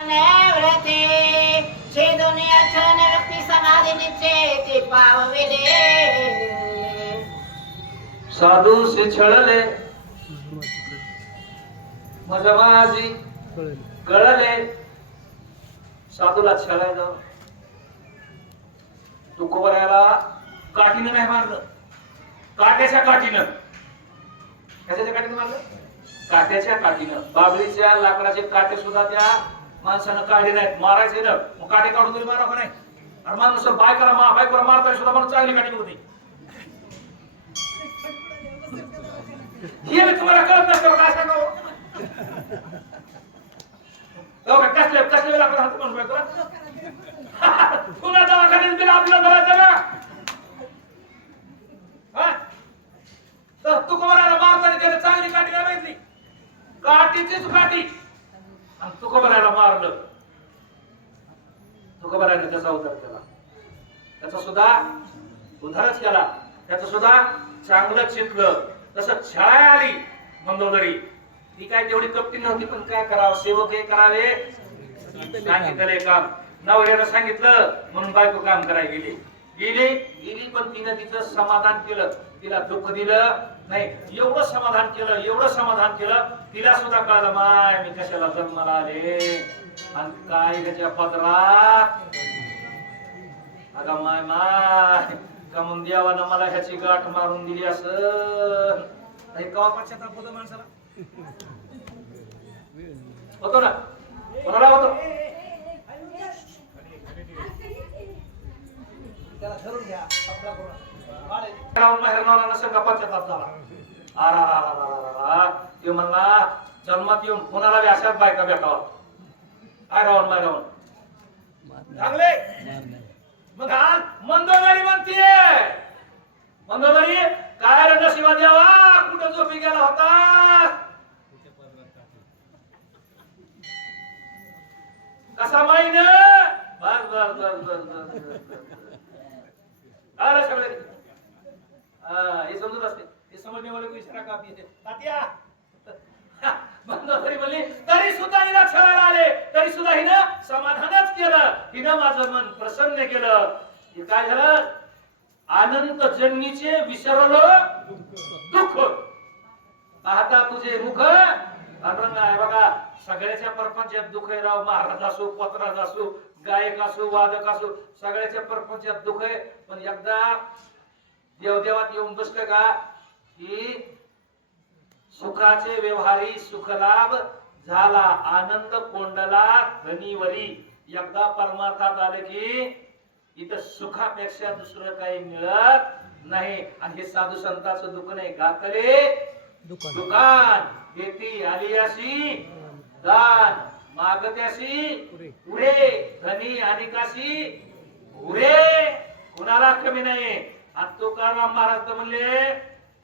व्रते छे दुनिया छन व्यक्ती समाधी निश्चय पावविले साधू से छळले माझा माझी कळले साधूला छळायचं तुकोबऱ्याला काठीनं नाही मारलं काट्याच्या काठीनं कशाच्या काठीनं मारलं काट्याच्या काठीनं बाबळीच्या लाकडाचे काटे सुद्धा त्या माणसानं काढले नाहीत मारायचे ना मग काटे काढून तरी मारा का नाही आणि माणूस बायकोला मारताय सुद्धा म्हणून चांगली काठी होती हे मी तुम्हाला कळत नसतं काय सांगावं कसले लाकडं हात म्हणून पुन्हा दवाखान्यात बिल आपलं घरात ना तर तू कोणाला मारताना त्याला चांगली काठी नाही माहिती काठीचीच काठी आणि तुकोबरायला मारलं तुकोबरायने त्याचा उद्धार केला त्याचा सुद्धा उद्धारच केला त्याचं सुद्धा चांगलं चितलं तसं छळाय आली मंदोदरी ती काय तेवढी कपटी नव्हती पण काय करावं सेवक हे करावे सांगितलं काम नवऱ्यानं सांगितलं म्हणून बायको काम करायला गेली पण तिनं तिचं समाधान केलं तिला दुःख दिलं नाही एवढं समाधान केलं तिला सुद्धा कळलं माय मी कशाला जन्माला आले आणि काय त्याच्या पदरात अगं माय कमून देवानं मला ह्याची गाठ मारून दिली असं कवा पश्चाताप होतो माणसाला होतो ना कोणाला होतो त्याला धरून घ्या ते म्हणला जन्मात येऊन कोणाला अशाच बायका भेटावा काय राहून माय राहून चांगले मग आज मंदोदरी म्हणतीये मंदोदरी काय रे नशिबा द्यावा कुठं झोपी गेला होता कसा माहिन बस बस बस बस बस अरे सगळे हे समजत असते हे समजणे वाले कोई इशारा काफी है तात्या मंदोदरी म्हणली तरी सुद्धा हिला छळायला आले तरी सुद्धा हिनं समाधानच केलं हिनं माझं मन प्रसन्न केलं हे काय झालं अनंत जन्मीचे विसरलं दुःख पाहता तुझे मुख अनंत आहे बघा सगळ्याच्या प्रपंचात दुःख आहे राव महाराज असो पत्राज असो गायक असो वादक असो सगळ्याच्या प्रपंचात दुःख आहे पण एकदा देवदेवात येऊन बसलं का की सुखाचे व्यवहारी सुखलाभ झाला आनंद कोंडला धनीवरी एकदा परमार्थात आले की इथं सुखापेक्षा दुसरं काही मिळत नाही आणि हे साधू संतांचं दुःख नाही घातले दुकान देती आलियासी दान मागत्यासी पुढे धनी आणि काशी पुढे कुणाला कमी नाही आणि तुकाराम महाराज म्हणले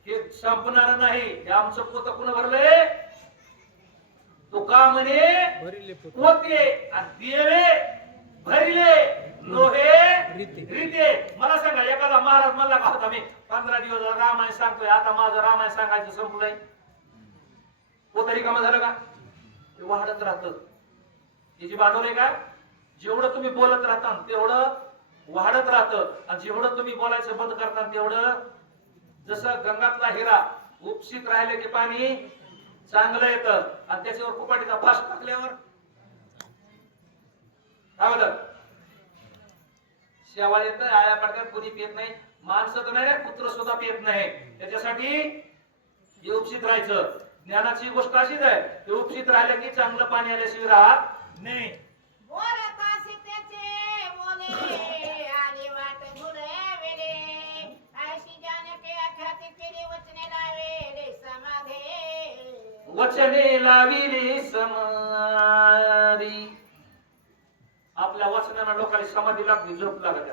हे संपणार नाही हे आमचं पोत कुणा भरले तुका म्हणे पोते आणि देवे भरले लोहे रीते मला सांगा एखादा महाराज मला का होता मी 15 दिवस रामायण सांगतोय आता माझं रामायण सांगायचं संपलंय पोतरी कामा झालं का ते वाढत राहत त्याची भांडवल आहे का जेवढं तुम्ही बोलत राहता तेवढं वाढत राहतं आणि जेवढं तुम्ही बोलायचं बंद करता तेवढं जसं गंगातला हिरा उपसित राहिले की पाणी चांगलं येतं आणि त्याच्यावर कुपाटीचा फास टाकल्यावर काय होतं शेवाळ येत आया पडतात कोणी पित नाही माणसं तर नाही पुत्र सुद्धा पित नाही त्याच्यासाठी उपसित राहायचं ज्ञानाची गोष्ट अशीच आहे ते उपसित राहिले की चांगलं पाणी आल्याशिवाय राहत नाही वचने लाविले समाधी आपल्या वचनाला लोकांनी समाधी लागली झोप लागत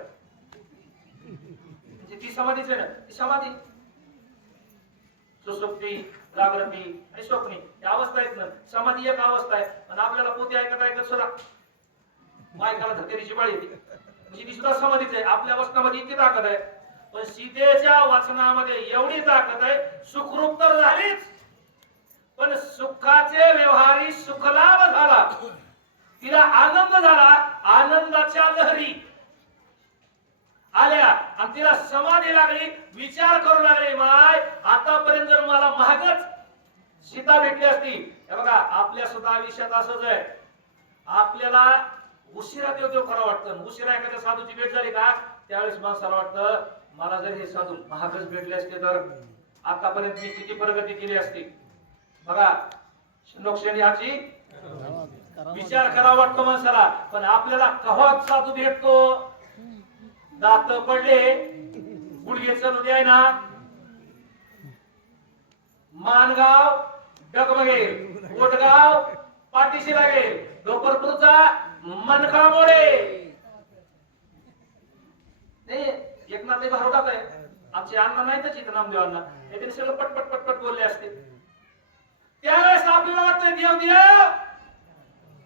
ती समाधीच आहे ना ती समाधी सुसुप्ती जागृती आणि स्वप्नी ही अवस्था आहेत ना समाधी एक अवस्था आहे आणि आपल्याला पोते ऐकत सुद्धा मायकाला धकेरीची पाळी येते म्हणजे ती सुद्धा समाधीच आहे आपल्या वचनामध्ये इतकी ताकद आहे पण सीतेच्या वचनामध्ये एवढी ताकद आहे सुखरूप तर झालीच पण सुखाचे व्यवहारी सुखलाभ झाला तिला आनंद झाला, आनंदाच्या लहरी आल्या आणि तिला समाधी लागली, विचार करू लागले, माय आतापर्यंत जर मला महागच सीता भेटली असती. हे बघा आपल्या सुद्धा आयुष्यात असंच आहे, आपल्याला उशिरा देव खरं वाटतं. उशिरा एखाद्या साधूची भेट झाली का त्यावेळेस माणसाला वाटतं मला जर हे साधू महागच भेटले असते तर आतापर्यंत मी किती प्रगती केली असती. बघा लोकशाही विचार करावा वाटतो माणसाला, पण आपल्याला कव्हा साधू भेटतो, दात पडले, गुडघे चलू द्याय ना, मानगाव डगमगेल, कोटगाव पाठीशी लागेल, डोकरपूरचा मनका मोडे. एकनाथ भारोडात आहे, आमचे अण्णा नाही तर चित्र नामदेव अण्णा, हे सगळं पटपट पटपट बोलले असते. त्यावेळेस आपल्याला वाटतं देव देव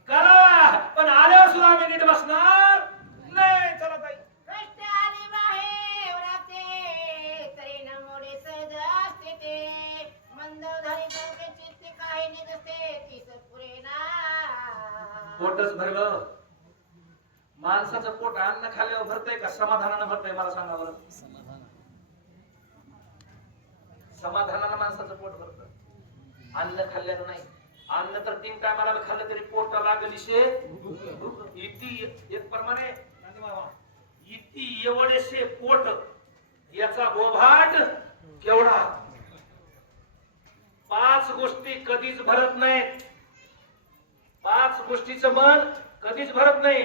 करा, पण आल्यावर सुद्धा आम्ही नीट बसणार नाही. चला ताई. कष्ट आले बाहेर राहते, तरी न मोडे सहज असते ते. मंदोधारी चौके चित्ते काही निजते, तीच पुरे ना. पोटच भरलं, माणसाचं पोट अन्न खाल्यावर भरतंय का समाधानानं भरतंय? मला सांगा बरं. समाधानानं माणसाचं पोट भरतं, अन्न खाल्ल्यानं नाही. अन्न तर 3 टायमाला खाल्लं तरी पोट लागली शे इति एक प्रमाणे इति एवढेशे पोट, याचा बोभाट केवढा. 5 गोष्टी कधीच भरत नाहीत, 5 गोष्टीचं मन कधीच भरत नाही.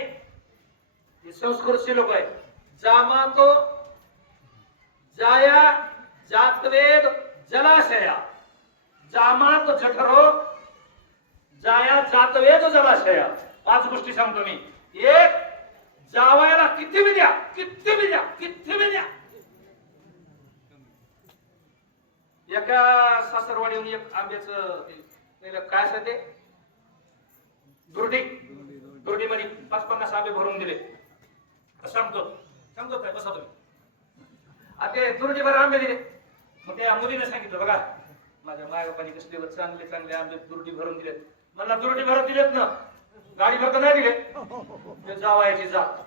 हे संस्कृतचे लोक आहे. जामातो जाया जातवेद जलाशया, जामात जठरो जाया जातवेद जलाशया. 5 गोष्टी सांगतो मी. एक, जावायला किती बी द्या, किती बी द्या, किती बी द्या. एका सासरवाडीहून एक आंब्याचं काय असं ते दुर्डी मध्ये 50 आंबे भरून दिले. सांगतो काय बसा तुम्ही. आता ते दुर्डी भर आंबे दिले. मग त्या मुलीने सांगितलं, बघा माझ्या मायबापाने कसले चांगले चांगले आंबे दुर्डी भरून दिलेत. मला दुर्डी भरून दिलेत ना, गाडी भरत नाही दिले. ते जावायची जात,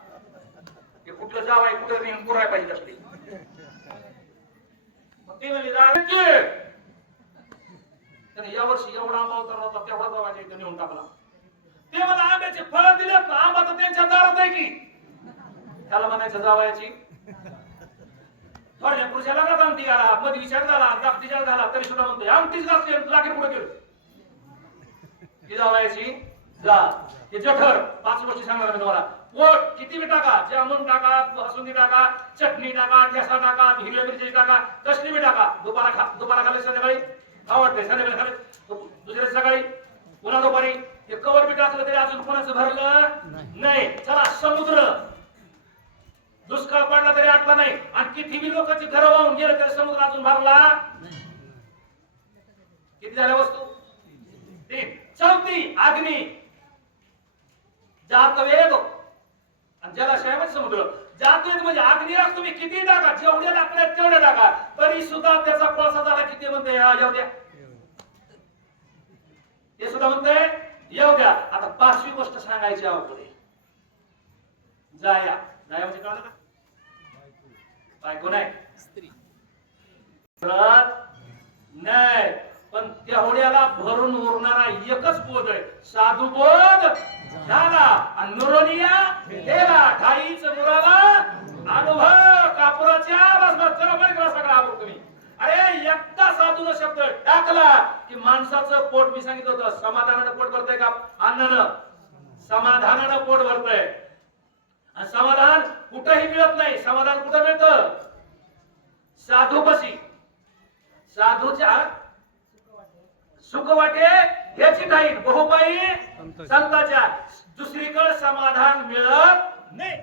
ते कुठलं जावाय कुठं नेऊन पुराय पाहिजे असते. मग ते म्हणजे त्याने यावर्षी एवढा आंबा उतरला होता, तेवढा जावायचा इथे नेऊन टाकला. ते मला आंब्याचे फळ दिलेत ना, आंबा तर त्यांच्या दारात आहे की. त्याला म्हणायचं जावायची थोड्या पुरुषाला का आमटी आला, मध्ये विचार झाला, जागती विचार झाला, तरी सुद्धा म्हणतोय आमटीच लागते, लागेल कुठे केलं ती जावायची जा. हे जठर 5 गोष्टी सांगणार मी तुम्हाला. पोट किती बी टाका, जामून टाका, बासुंदी टाका, चटणी टाका, ठेसा टाका, हिरव्या मिरची टाका, कसली बी टाका. दुपारा खाली संध्याकाळी आवडते, संध्याकाळी खाली दुसऱ्या सकाळी पुन्हा दुपारी. हे कवर बी टाकलं तरी अजून कोणाचं भरलं नाही. चला समुद्र, दुष्काळ पडला तरी आटला नाही, आणि किती बी लोकांची घरं वाहून गेलं तरी समुद्र अजून भरला. किती झाल्या वस्तू? 3. चौथी अग्नी, जातवेद आणि जलाशय म्हणजे समुद्र. जातवेद म्हणजे अग्नी राख तुम्ही किती टाका, जेवढे टाकले तेवढे टाका, तरी सुद्धा त्याचा कोळसा झाला किती म्हणते येऊ द्या. ते सुद्धा म्हणते येऊ द्या. आता 5वी गोष्ट सांगायची अवघड. जाया, जाया म्हणजे कळलं का? बायको नाही, स्त्री नाही, पण तेवढ्याला भरून उरणारा एकच बोध आहे, साधू बोध झाला. आणि नुरोनिया गेला, ठाईच मुराला अनुभव कापुराच्या बसणार. चला बरं सगळा आवड तुम्ही. अरे एकदा साधूचा शब्द टाकला की माणसाचं पोट, मी सांगितलं होतं समाधानानं पोट भरतंय का? अन्नानं समाधानानं पोट भरतंय. आणि समाधान कुठेही मिळत नाही. समाधान कुठं मिळतं? साधूपाशी. साधूच्या सुख वाटे ह्याची ठाई, बहुपाई संताच्या. दुसरीकडे समाधान मिळत नाही.